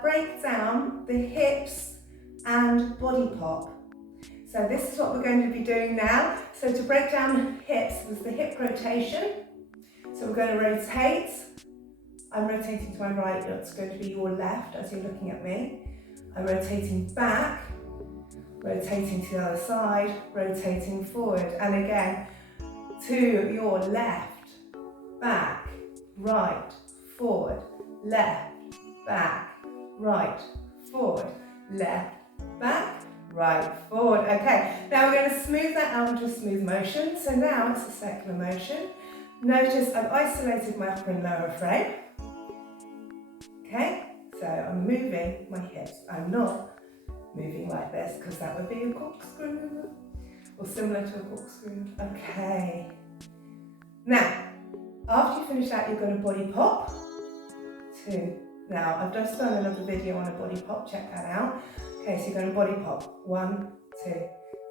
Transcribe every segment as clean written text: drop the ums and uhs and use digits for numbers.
break down the hips and body pop. So this is what we're going to be doing now. So to break down hips, there's the hip rotation. So we're going to rotate. I'm rotating to my right, it's going to be your left as you're looking at me. I'm rotating back, rotating to the other side, rotating forward. And again, to your left, back, right, forward, left, back, right, forward, left, back, right, forward. Okay, now we're going to smooth that out into a smooth motion. So now it's a circular motion. Notice I've isolated my upper and lower frame. Okay, so I'm moving my hips. I'm not moving like this because that would be a corkscrew or similar to a corkscrew. Okay. Now, after you finish that, you're going to body pop. 2. Now, I've just done another video on a body pop. Check that out. Okay, so you're going to body pop. 1, 2,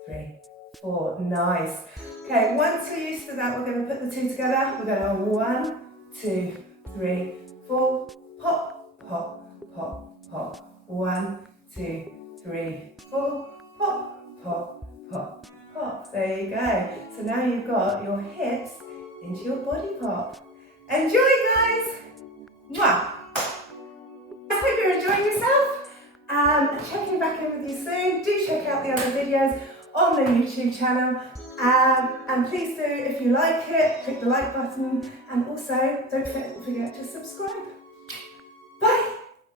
3, 4. Nice. Okay, once you're used to that, we're going to put the 2 together. We're going to 1, 2, 3, 4. Pop, pop, pop, pop. 1, 2, 3, 4. Pop, pop, pop, pop. There you go. So now you've got your hips into your body pop. Enjoy, guys! Mwah! I hope you're enjoying yourself. Checking back in with you soon. Do check out the other videos on the YouTube channel. And please do, if you like it, click the like button. And also, don't forget to subscribe.